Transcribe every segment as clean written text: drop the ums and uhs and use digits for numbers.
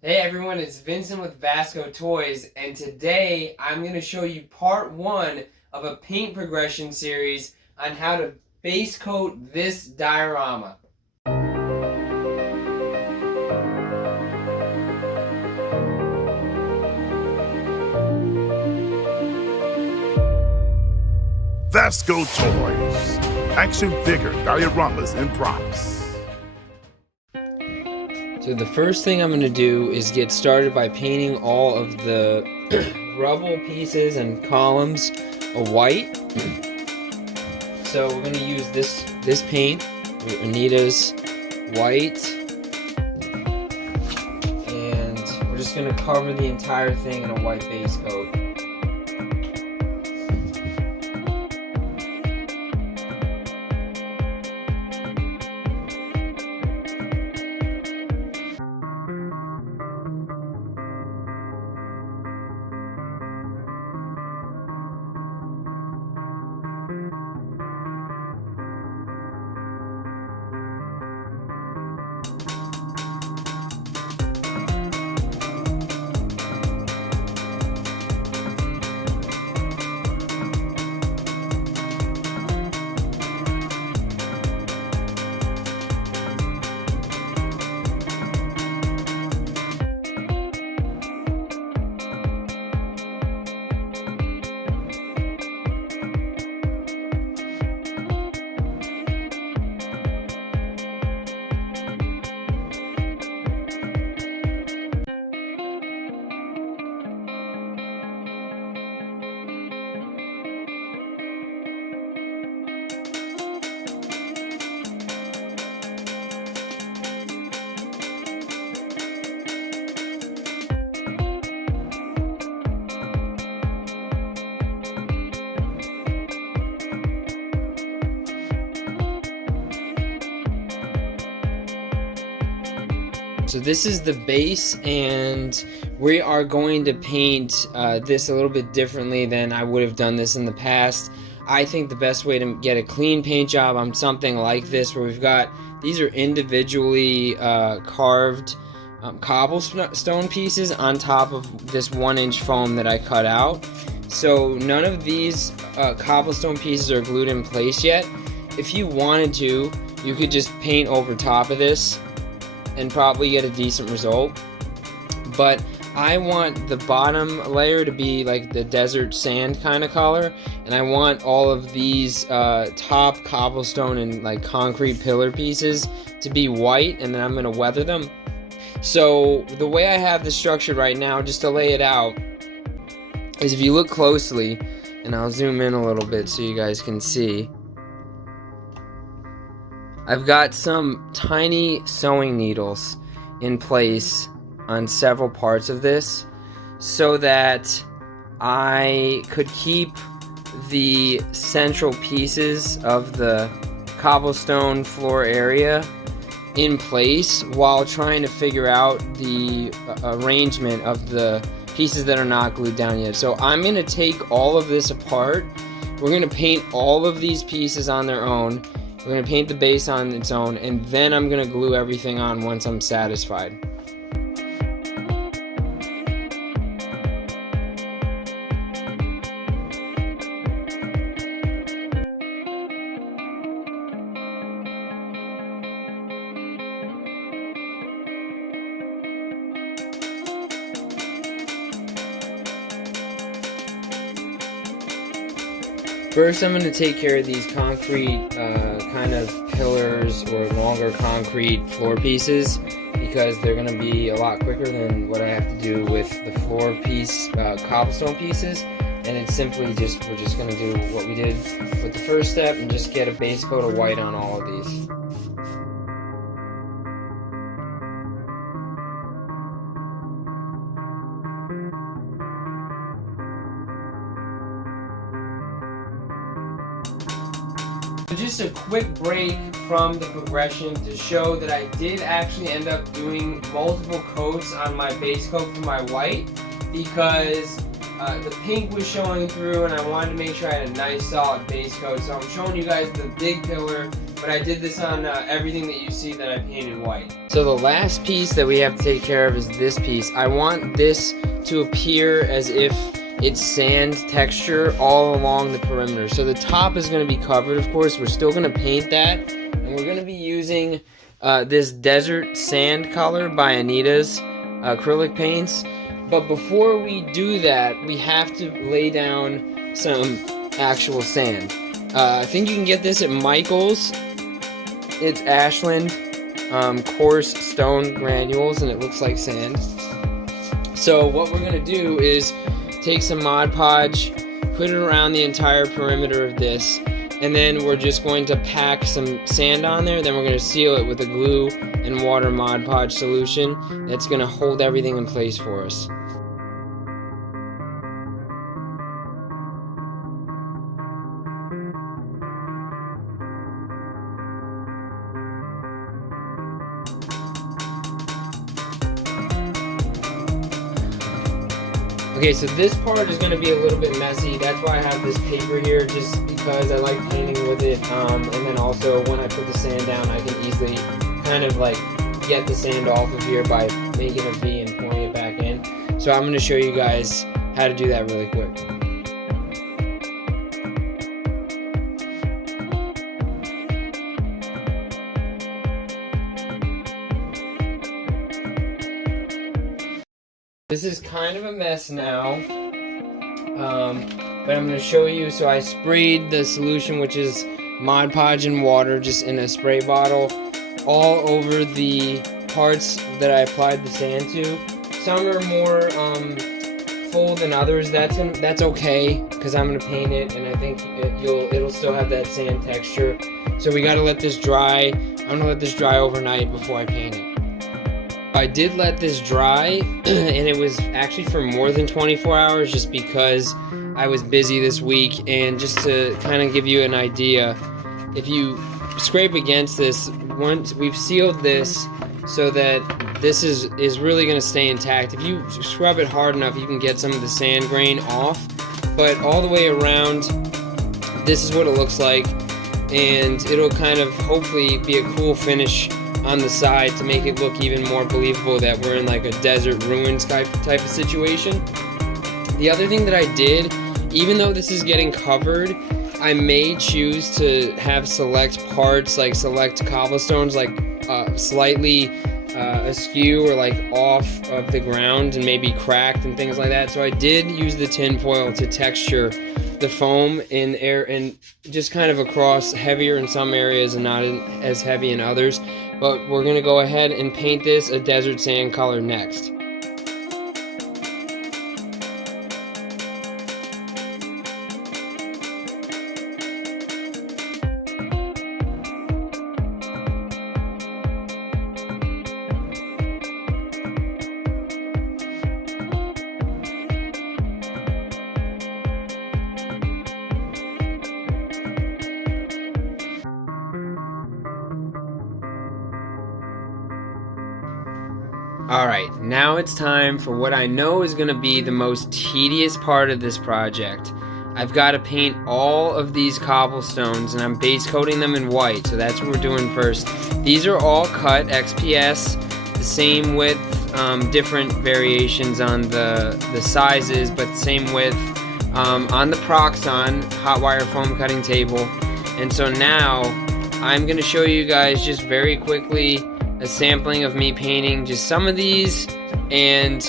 Hey everyone, it's Vincent with Vascotoys, and today I'm going to show you part 1 of a paint progression series on how to base coat this diorama. Vascotoys, action figure dioramas and props. So the first thing I'm going to do is get started by painting all of the rubble pieces and columns a white. So we're going to use this paint, Anita's white, and we're just going to cover the entire thing in a white base coat. So this is the base, and we are going to paint this a little bit differently than I would have done this in the past. I think the best way to get a clean paint job on something like this, where we've got, these are individually carved cobblestone pieces on top of this 1-inch foam that I cut out. So none of these cobblestone pieces are glued in place yet. If you wanted to, you could just paint over top of this and probably get a decent result, but I want the bottom layer to be like the desert sand kind of color, and I want all of these top cobblestone and like concrete pillar pieces to be white, and then I'm going to weather them. So the way I have this structured right now, just to lay it out, is if you look closely, and I'll zoom in a little bit so you guys can see, I've got some tiny sewing needles in place on several parts of this so that I could keep the central pieces of the cobblestone floor area in place while trying to figure out the arrangement of the pieces that are not glued down yet. So I'm going to take all of this apart. We're going to paint all of these pieces on their own. We're going to paint the base on its own, and then I'm going to glue everything on once I'm satisfied. First, I'm going to take care of these concrete kind of pillars or longer concrete floor pieces, because they're going to be a lot quicker than what I have to do with the floor piece cobblestone pieces. And it's simply just, we're just going to do what we did with the first step and just get a base coat of white on all of these. Just a quick break from the progression to show that I did actually end up doing multiple coats on my base coat for my white, because the pink was showing through and I wanted to make sure I had a nice solid base coat. So I'm showing you guys the big pillar but I did this on everything that you see that I painted white. So the last piece that we have to take care of is this piece. I want this to appear as if it's sand texture all along the perimeter. So the top is going to be covered, of course. We're still going to paint that, and we're going to be using this desert sand color by Anita's acrylic paints. But before we do that, we have to lay down some actual sand. I think you can get this at Michael's. It's Ashland coarse stone granules, and it looks like sand. So what we're going to do is take some Mod Podge, put it around the entire perimeter of this, and then we're just going to pack some sand on there. Then we're going to seal it with a glue and water Mod Podge solution that's going to hold everything in place for us. Okay, so this part is going to be a little bit messy. That's why I have this paper here, just because I like painting with it. And then also when I put the sand down, I can easily kind of like get the sand off of here by making a V and pouring it back in. So I'm going to show you guys how to do that really quick. This is kind of a mess now, but I'm going to show you. So I sprayed the solution, which is Mod Podge and water, just in a spray bottle, all over the parts that I applied the sand to. Some are more full than others. That's okay, because I'm going to paint it, and I think it'll still have that sand texture. So we got to let this dry. I'm going to let this dry overnight before I paint it. I did let this dry, and it was actually for more than 24 hours just because I was busy this week. And just to kind of give you an idea, if you scrape against this, once we've sealed this so that this is really going to stay intact. If you scrub it hard enough, you can get some of the sand grain off, but all the way around, this is what it looks like, and it'll kind of hopefully be a cool finish on the side to make it look even more believable that we're in like a desert ruins type of situation. The other thing that I did, even though this is getting covered, I may choose to have select parts, like select cobblestones, like slightly askew or like off of the ground and maybe cracked and things like that. So I did use the tin foil to texture the foam in air and just kind of across, heavier in some areas and not as heavy in others. But we're going to go ahead and paint this a desert sand color next. Alright, now it's time for what I know is going to be the most tedious part of this project. I've got to paint all of these cobblestones, and I'm base coating them in white, so that's what we're doing first. These are all cut XPS, the same width, different variations on the sizes, but same width, on the Proxxon hot wire foam cutting table. And so now I'm going to show you guys just very quickly a sampling of me painting just some of these, and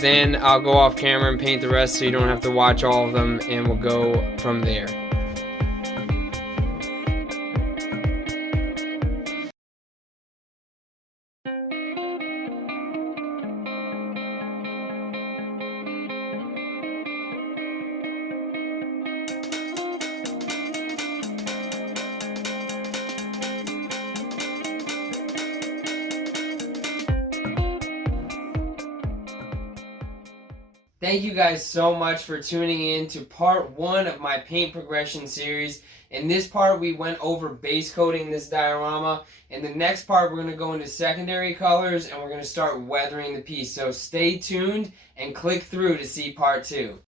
then I'll go off camera and paint the rest so you don't have to watch all of them, and we'll go from there. Thank you guys so much for tuning in to part 1 of my paint progression series. In this part, we went over base coating this diorama. In the next part, we're going to go into secondary colors, and we're going to start weathering the piece. So stay tuned and click through to see part 2.